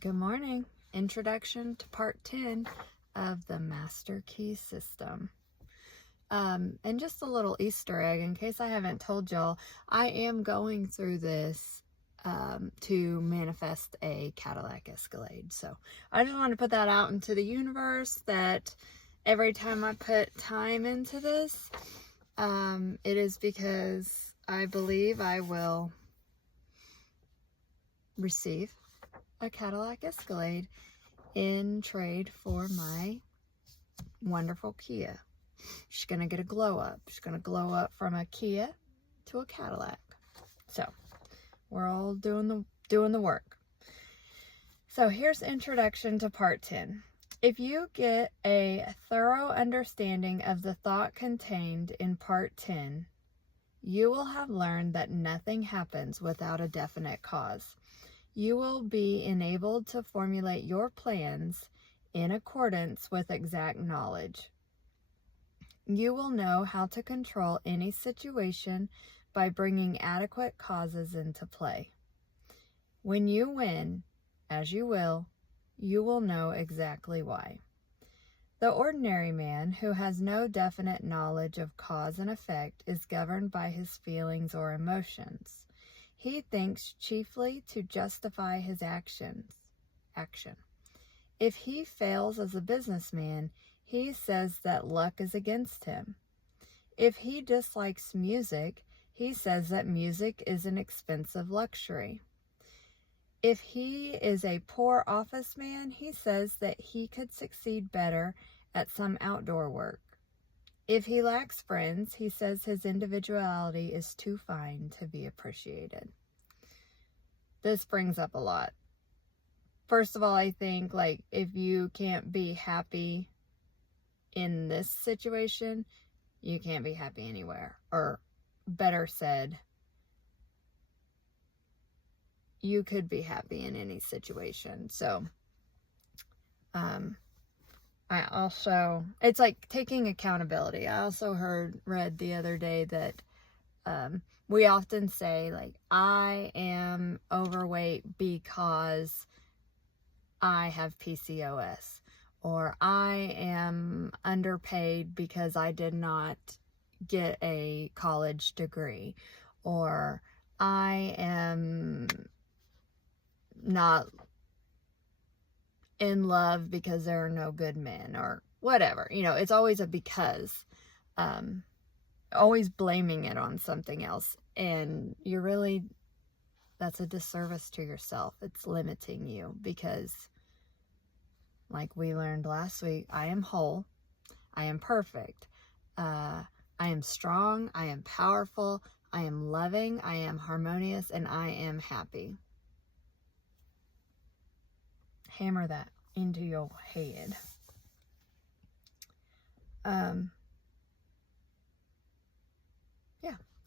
Good morning. Introduction to part 10 of the Master Key System. And just a little Easter egg, in case I haven't told y'all, I am going through this to manifest a Cadillac Escalade. So I just want to put that out into the universe that every time I put time into this, it is because I believe I will receive a Cadillac Escalade in trade for my wonderful Kia. She's gonna get a glow up. She's gonna glow up from a Kia to a Cadillac. So we're all doing the work. So here's introduction to part 10. If you get a thorough understanding of the thought contained in part 10, you will have learned that nothing happens without a definite cause. You will be enabled to formulate your plans in accordance with exact knowledge. You will know how to control any situation by bringing adequate causes into play. When you win, as you will know exactly why. The ordinary man who has no definite knowledge of cause and effect is governed by his feelings or emotions. He thinks chiefly to justify his action. If he fails as a businessman, he says that luck is against him. If he dislikes music, he says that music is an expensive luxury. If he is a poor office man, he says that he could succeed better at some outdoor work. If he lacks friends, he says his individuality is too fine to be appreciated. This brings up a lot. First of all, I think, if you can't be happy in this situation, you can't be happy anywhere. Or, better said, you could be happy in any situation. So, I also, it's like taking accountability. I also read the other day that we often say, I am overweight because I have PCOS, or I am underpaid because I did not get a college degree, or I am not in love because there are no good men, or whatever. It's always a because. Always blaming it on something else. And that's a disservice to yourself. It's limiting you because, like we learned last week, I am whole. I am perfect. I am strong. I am powerful. I am loving. I am harmonious. And I am happy. Hammer that into your head.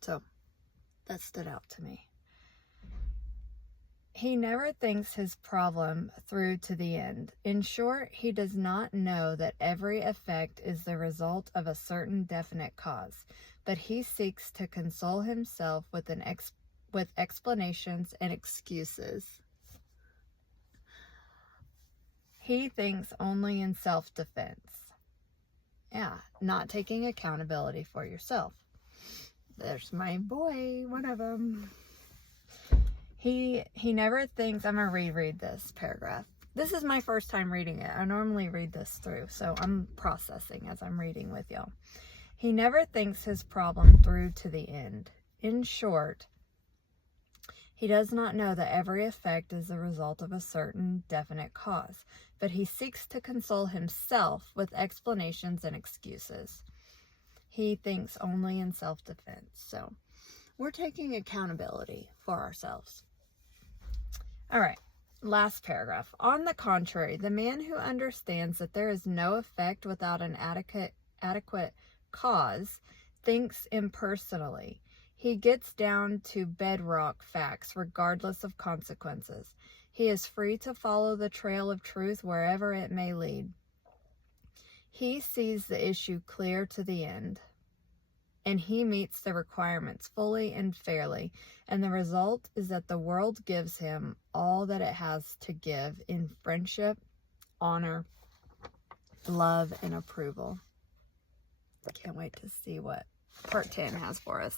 So that stood out to me. He never thinks his problem through to the end. In short, he does not know that every effect is the result of a certain definite cause, but he seeks to console himself with explanations and excuses. He thinks only in self-defense. Yeah, not taking accountability for yourself. There's my boy, one of them. He never thinks, I'm going to reread this paragraph. This is my first time reading it. I normally read this through, so I'm processing as I'm reading with y'all. He never thinks his problem through to the end. In short, he does not know that every effect is the result of a certain definite cause, but he seeks to console himself with explanations and excuses. He thinks only in self-defense. So we're taking accountability for ourselves. All right, last paragraph. On the contrary, the man who understands that there is no effect without an adequate cause thinks impersonally. He gets down to bedrock facts regardless of consequences. He is free to follow the trail of truth wherever it may lead. He sees the issue clear to the end. and he meets the requirements fully and fairly. And the result is that the world gives him all that it has to give in friendship, honor, love, and approval. Can't wait to see what part 10 has for us.